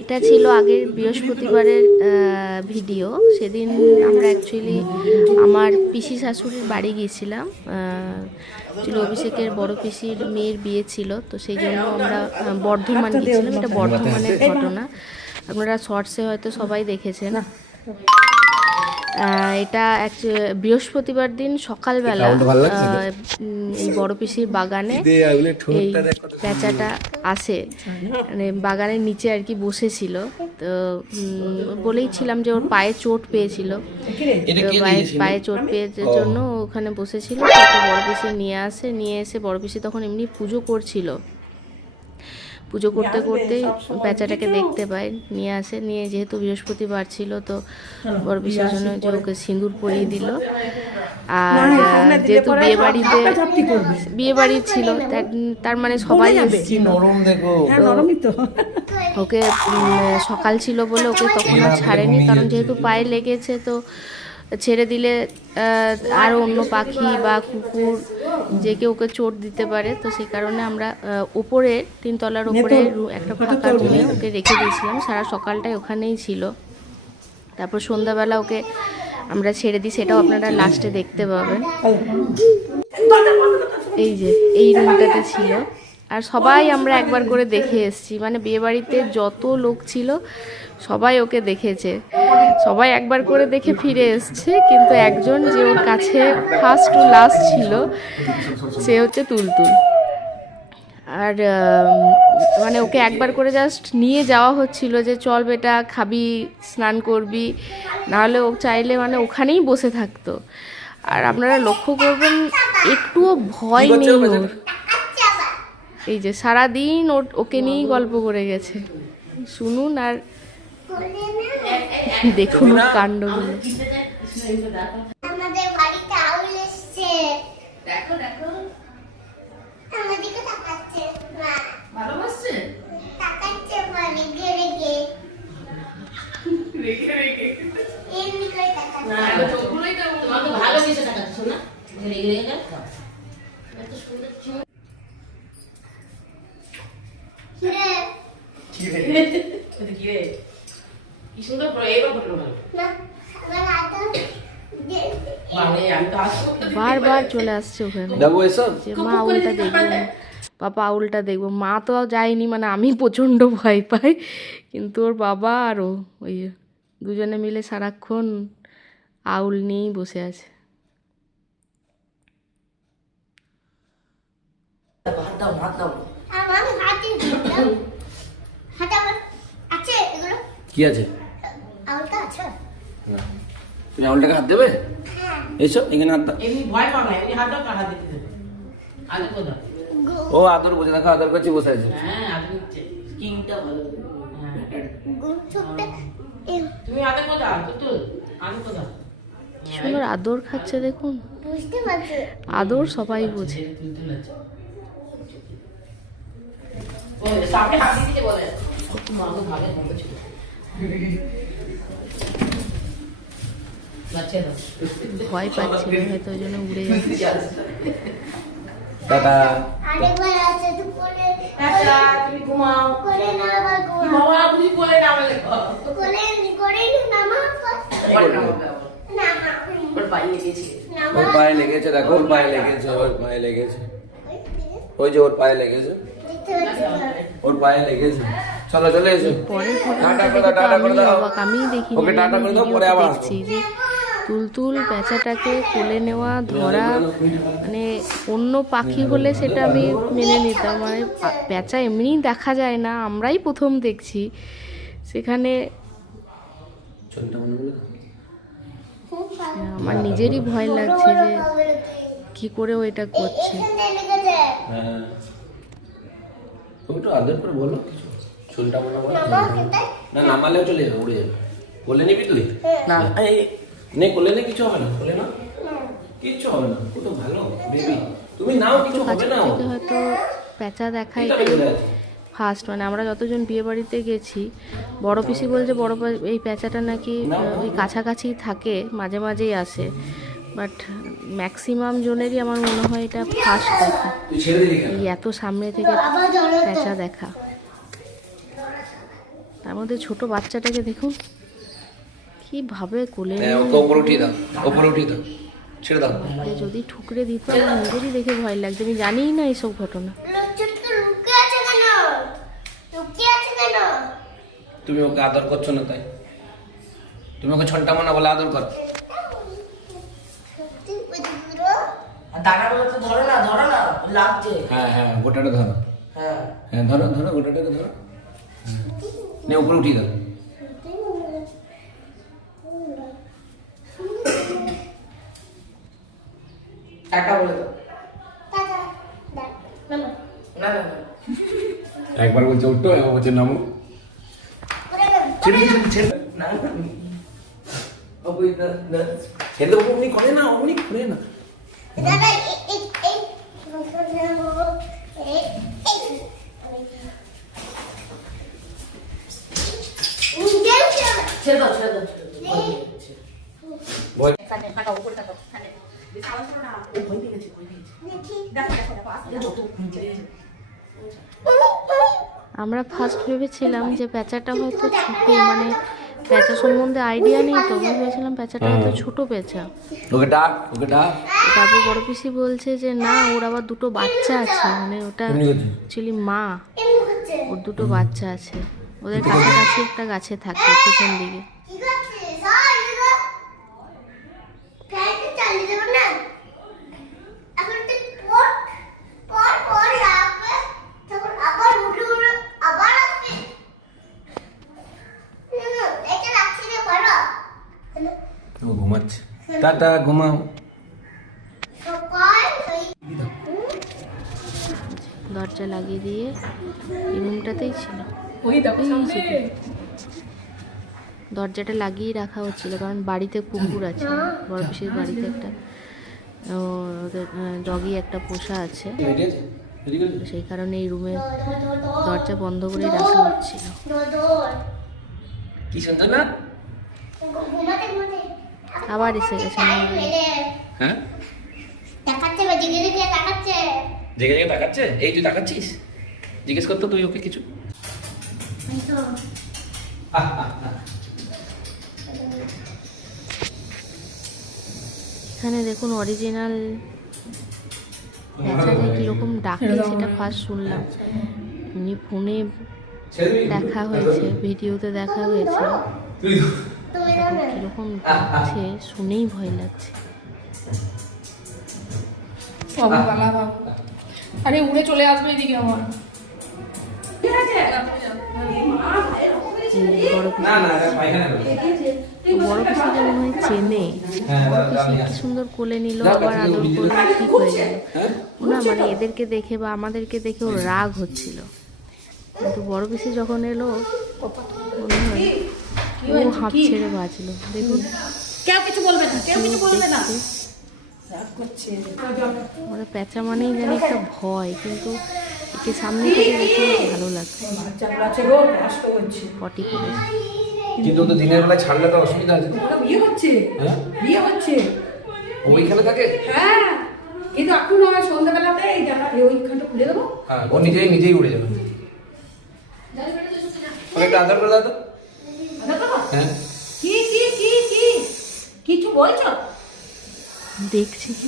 এটা ছিল আগের বৃহস্পতিবারের ভিডিও। সেদিন আমরা অ্যাকচুয়ালি আমার পিসি শাশুড়ির বাড়ি গিয়েছিলাম। ছিল অভিষেকের বড় পিসির মেয়ের বিয়ে ছিল, তো সেই জন্য আমরা বর্ধমান গিয়েছিলাম। এটা বর্ধমানের ঘটনা, আপনারা শর্টসে হয়তো সবাই দেখেছেন। এটা বৃহস্পতিবার দিন সকালবেলা এই বড় পিসির বাগানে এই পেঁচাটা আসে, মানে বাগানের নিচে আর কি বসেছিল। তো বলেইছিলাম যে ওর পায়ে চোট পেয়েছিল, পায়ে চোট পেয়ে জন্য ওখানে বসেছিল। বড় পিসি নিয়ে এসে বড় পিসি তখন এমনি পুজো করছিল। পুজো করতে করতেই পেঁচাটাকে দেখতে পায়, নিয়ে যেহেতু বৃহস্পতিবার ছিল তো বড় পিসির জন্য যে ওকে সিঁদুর পরিয়ে দিল। আর যেহেতু বিয়ে বাড়ি ছিল, তার মানে সবাই এসেছিল। ওকে সকাল ছিল বলে ওকে তখন আর ছাড়েনি, কারণ যেহেতু পায়ে লেগেছে তো ছেড়ে দিলে আরও অন্য পাখি বা কুকুর যে কেউ ওকে চোট দিতে পারে। তো সেই কারণে আমরা ওপরে 3 তলার ওপরে একটা ফাঁকা রুমে ওকে রেখে দিয়েছিলাম। সারা সকালটাই ওখানেই ছিল। তারপর সন্ধ্যাবেলা ওকে আমরা ছেড়ে দিই, সেটাও আপনারা লাস্টে দেখতে পাবেন। এই যে এই রুমটাতে ছিল, আর সবাই আমরা একবার করে দেখে এসেছি। মানে বিয়েবাড়িতে যত লোক ছিল সবাই ওকে দেখেছে, সবাই একবার করে দেখে ফিরে এসছে। কিন্তু একজন যে ওর কাছে ফার্স্ট টু লাস্ট ছিল সে হচ্ছে তুলতুল। আর মানে ওকে একবার করে জাস্ট নিয়ে যাওয়া হচ্ছিল যে চল বেটা, খাবি, স্নান করবি, নাহলে ও চাইলে মানে ওখানেই বসে থাকতো। আর আপনারা লক্ষ্য করবেন একটুও ভয় নেই ওর। এই যে সারাদিন ওকে নিয়েই গল্প করে গেছে। শুনুন আর দেখুন কাণ্ডগুলো। আমাদের বাড়িতে আউল এসেছে, দেখো দেখো আমাদেরকে তাকাচ্ছে, ভালোবাসছে, তাকাচ্ছে মানে রেগে এমনি করে তাকাচ্ছে। না এটা চোখগুলোই তো তোমার তো ভালো কিছু তাকাচ্ছ না, রেগে না এত সুন্দর চোখ। কি সুন্দর এবার বললো না, বারবার চলে আসছে ওখানে যে মা আউলটা দেখবো, পাপা আউলটা দেখবো। মা তো যায়নি, মানে আমি প্রচণ্ড ভয় পাই, কিন্তু ওর বাবা আর ওই দুজনে মিলে সারাক্ষণ আউল নিয়েই বসে আছে। কি আছে? তুমি আউলটাকে হাত দেবে? এসো এখানে হাত দাও। ও আদর বোঝে, দেখো আদর করছি, বসে আছে। সুন্দর আদর খাচ্ছে দেখুন, আদর সবাই বোঝে। ভয় পাচ্ছি না হয়তো, ওই জন্য উড়ে যাচ্ছে। টাটা। আরেকবার আছে তো কোলে, টাটা তুমি ঘুমাও, কোলে না আমার ঘুমাও, বাবা তুমি কোলে না আমাকে, কোলে নামা না ওর পায়ে লেগেছে, ওর পায়ে লেগেছে, দেখো ওর পায়ে লেগেছে, ওর পায়ে লেগেছে, ওই যে ওর পায়ে লেগেছে, ওর পায়ে লেগেছে। চলো চলে এসো, টাটা করে দাও, টাটা করে দাও। আমি দেখি ওকে টাটা করে দাও, পরে আবার দেখছি যে তুলতুল পেঁচাটাকে কোলে নেওয়া ধরা, মানে অন্য পাখি হলে সেটা আমি মেনে নিতাম, মানে পেঁচা এমনিই দেখা যায় না, আমরাই প্রথম দেখছি। সেখানে আমার নিজেরই ভয় লাগছে যে কি করে ও এটা করছে। একটু আদর করে বলো কিছু, চুলটা বলো না, নামালেও চলে যাবে, উড়ে যাবে। কোলে নিবি তুই? না নে, কোলে নে, কিছু হবে না, কোলে না, কিচ্ছু হবে না, কত ভালো বেবি, তুমি নাও, কিছু হবে না। হয়তো পেঁচা দেখাই ফার্স্ট, মানে আমরা যতজন বিয়ে বাড়িতে গেছি, বড় পিসি বলছে এই পেঁচাটা নাকি ওই কাছাকাছি থাকে, মাঝে মাঝেই আসে। বাট ম্যাক্সিমাম জনেরই আমার মনে হয় এটা ফার্স্ট দেখা, তুই ছেড়ে দিলি কেন? এই এত সামনে থেকে বাবা ধরো তো। পেঁচা দেখা। তার মধ্যে ছোট বাচ্চাটাকে দেখুন কিভাবে কোলে হ্যাঁ, ওকে ওপরে উঠিয়ে দাও, ওপরে উঠিয়ে দাও, ছেড়ে দাও। নিয়ে যদি ঠুকরে দিত আমার নিজেরই দেখে ভয় লাগছে। আমি জানিই না এইসব ঘটনা। লুচুটা লুকিয়ে আছে কেন? লুকিয়ে আছে কেন? তুমি ওকে আদর করছো না তাই, তুমি ওকে ছন্টা মানা বলে আদর কর। সত্যি বুঝলো? দানাগুলো তো ধরো না লাগছে। হ্যাঁ হ্যাঁ, গোটাটা ধরো, হ্যাঁ হ্যাঁ ধরো ধরো, গোটাটাকে ধরো, নে উপরে উঠিয়ে দাও। টাটা বলে দাও। টাটা দাও নামো না না না একবার বলছে উঠো, একবার বলছে নামো। করে দাও ছেড়ে দিন, ছেড়ে দাও। না না ওই না না ছেড়ে দেবো, অমনি করে না, অমনি করে না। দাদা এই ছেড়ে দাও ছেড়ে দাও ভয় ও ভয় পেয়ে গেছে ভয় পেয়ে গেছে যত খুঁজে আমরা ফার্স্ট ভেবেছিলাম যে পেঁচাটা হয়তো ছোট, মানে পেঁচা সম্বন্ধে আইডিয়া নেই তো, আমরা ভেবেছিলাম পেঁচাটা হয়তো ছোট পেঁচা। ওকে ডাক, ওকে ডাক। তারপর বড় পিসি বলছে যে না, ওর আবার দুটো বাচ্চা আছে, মানে ওটা এমনি করছে। অ্যাকচুয়ালি মা, ওর দুটো বাচ্চা আছে, ওদের কাছাকাছি একটা গাছে থাকে পেছন দিকে। কি করছিস আর এদিকে ফ্লাইটে চালিয়ে দেব না এখন তুই পর পর পর আসবে তখন আবার উড়ে উড়ে আবার আসবে এটা রাখছি রে বড় ও ঘুমাচ্ছে, টাটা, ঘুমাও। সকাল হই দরজা লাগিয়ে দিয়ে এই রুমটাতেই ছিল, ওই দেখো এই সামনে যে দরজাটা লাগিয়ে রাখা হচ্ছিল, কারণ বাড়িতে কুকুর আছে, বড় পিসির বাড়িতে একটা ওদের ডগি একটা পোষা আছে, রেডি আছে? রেডি করে তো সেই কারণে এই রুমে দরজা বন্ধ করে রাখা হচ্ছিল। দোদর কি শুনছো না? ঘুমাতে ঘুমাতে আবার এসে গেছে আমার room। হ্যাঁ, দেখাচ্ছে বেজে গেছে দেখাচ্ছে জেগে জেগে তাকাচ্ছে। এই তুই তাকাচ্ছিস, জিজ্ঞেস করতো তুই ওকে কিছু। এই তো এখানে দেখুন অরিজিনাল পেঁচাটা কিরকম ডাকে সেটা ফার্স্ট শুনলাম, এমনি ফোনে দেখা হয়েছে, ভিডিওতে দেখা হয়েছে, তুমি দাও না কিরকম ডাকছে শুনেই ভয় লাগছে। বাবু বাবা বাবু আরে উড়ে চলে আসবে এদিকে আমার এই বড় পিসি, বড় পিসিকে মনে হয় চেনে, বড় পিসি কি সুন্দর কোলে নিল, আবার আদর করলো, ঠিক হয়ে গেল না, মানে এদেরকে দেখে বা আমাদেরকে দেখে ওর রাগ হচ্ছিল, কিন্তু বড় পিসি যখন এলো মনে হয় ও হাঁপ ছেড়ে বাঁচলো। দেখুন কেউ কিছু বলবে না কেউ কিছু বলবে না দেখতে, রাগ করছে মানে পেঁচা মানেই জানি একটা ভয়, কিন্তু একে সামনে থেকে দেখে ভালো লাগছে। বাচ্চাগুলো আছে গো কষ্ট হচ্ছে পটি করে কিন্তু তো দিনের বেলা ছাড়লে তো অসুবিধা আছে। ওটা বিয়ে হচ্ছে হ্যাঁ, বিয়ে হচ্ছে ওইখানে থাকে। হ্যাঁ কিন্তু এখন আমার সন্ধ্যাবেলাতে এই জায়গা ওইখানটা খুলে দেবো হ্যাঁ, ও নিজেই নিজেই উড়ে যাবে। ওকে একটা আদর করে দাও তো। হ্যাঁ, কি কি কি কি কিছু বলছো দেখছি কিছু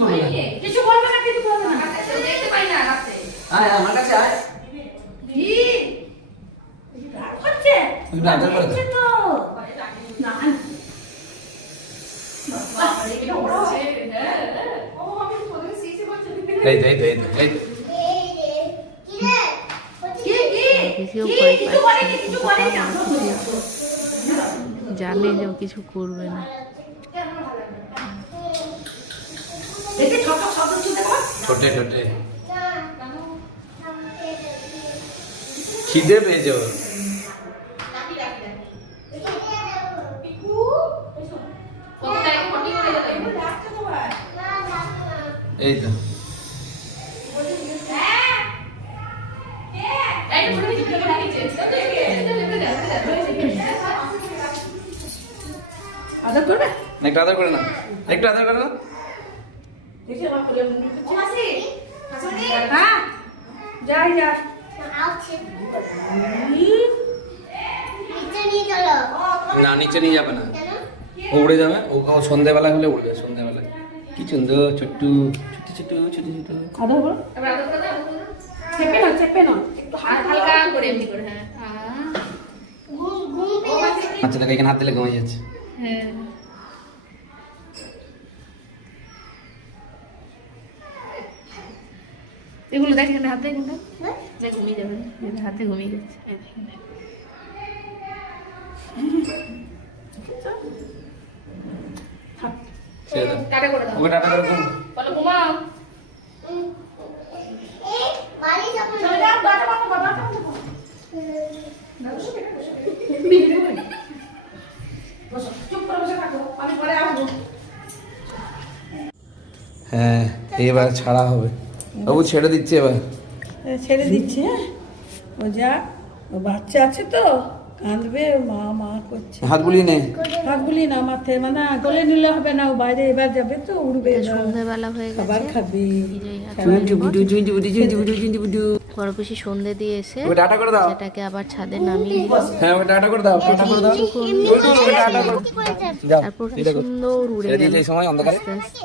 করবে না। কিছু বলবে না কিছু বলবে না দেখতে পাই না রাতে আয় আমার কাছে আয়, কি রাগ করছে একটু আদর করে দাও। তো না এই তো, এই তো, এই তো, এই তো। কি রে কি কি পিসিও কি ভয় কিছু বলে পাচ্ছে, কিছু বলে না জানে যে ও কিছু করবে না। দেখে ছোট ছোট ছোট দেখো ছোটে ছোটে খিদে পেয়েছে ওর। এই তো আদর করবে? একটু আদর করে না, একটু আদর করে না। দেখি আমার কোলে মাসি হাসুনি হ্যাঁ যাই যা আছে নিচে নিয়ে চলো না নিচে নিয়ে যাবে না, কেন ও উড়ে যাবে। ও সন্ধ্যেবেলা হলে উড়বে, সন্ধ্যেবেলা। কি সুন্দর ছোট্ট ছোট ছোট ছোট ছোট। আদর করো, এবার আদর করে দাও। চেপে না একটু হালকা করে এমনি করে, হ্যাঁ ঘুম ঘুম পেয়ে যাচ্ছে আচ্ছা দেখো এখানে হাত দিলে ঘুমিয়ে যাচ্ছে। হ্যাঁ। এগুলো দেখ এখানে হাতে কিন্তু দেখ ঘুমিয়ে যাবে, হাতে ঘুমিয়ে গেছে। এই দেখ, এই দেখ। ছেড়ে দাও, টাটা করে দাও, ওকে টাটা করে ঘুম। বলো ঘুমাও। এই বাড়ি যাবো চলে যা বাবা বাবা বাবা বসো চুপ করে বসে থাকো, আমি পরে আসবো। হ্যাঁ এবার ছাড়া হবে, বাবু ছেড়ে দিচ্ছে এবার। ছেড়ে দিচ্ছি। হ্যাঁ ও যা, ও বাচ্চা আছে তো কাঁদবে, মা মা করছে। হাত বুলিয়ে নে। হাতগুলি না মাথায়, মানে কোলে নিলে হবে না, ও বাইরে এবার যাবে তো উড়বে, এবার সন্ধ্যেবেলা হয়ে খাবার গেছে। খাবে। বড় পিসি সন্ধে দিয়ে এসে ওকে টাটা করে দাও। সেটাকে আবার ছাদে নামিয়ে দিল। হ্যাঁ ওকে টাটা করে দাও, টাটা করে দাও। ওকে টাটা করে যাও। তারপর কি এই দেখো সুন্দর উড়ে ছেড়ে গেল দিয়েছে এই সময় অন্ধকারে। আস্তে আস্তে।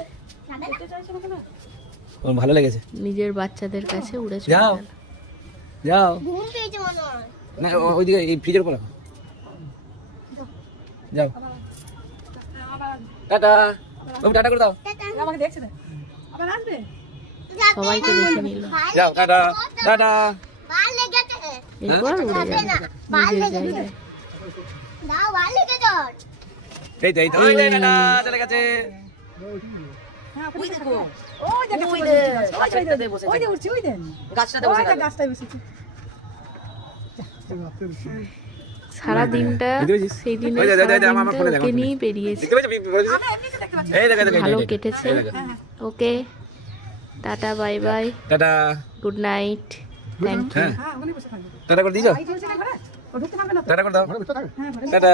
ওর ভালো লেগেছে। নিজের বাচ্চাদের কাছে উড়ে চলে যাও। গেল। যাও ঘুম পেয়েছে মনে হয় না ওইদিকে এই ফ্রিজের উপর রাখো। যাও টাটা, বাবু টাটা করে দাও। আমাকে দেখছে না, আবার আসবে। সবাইকে দেখে নিল। যাও টাটা টাটা। বাল লেগেছে এরপর উড়ে যাবে গেল না বাল নিজের লেগেছে জায়গায়। দাও বাল লেগেছে এই তো এই তো, ওই যে টাটা চলে গেছে। ওই দেখো, ওই দেখো, ওই যে উঠছে, ওই দেন গাছটাতে বসে, গাছটায় বসেছে। সারা দিনটা দেখতে পেয়েছিস? সেই দিনে ওই যে, সারা আমার দিনটা ফোনে দেখো, ওকে আমার নিয়েই পেরিয়েছে। দেখতে পেয়েছো? এই দেখো দেখো, ভালো এই দেখো। কেটেছে। এই দেখো। Okay tata bye bye, tata. Good night, thank you. হ্যাঁ হ্যাঁ ওখানে বসে থাকবে। টাটা করে দিছো? এই চলছে না ঘরে, ও ঢুকতে পারবে না তো। টাটা করে দাও। হ্যাঁ ঘরে টাটা।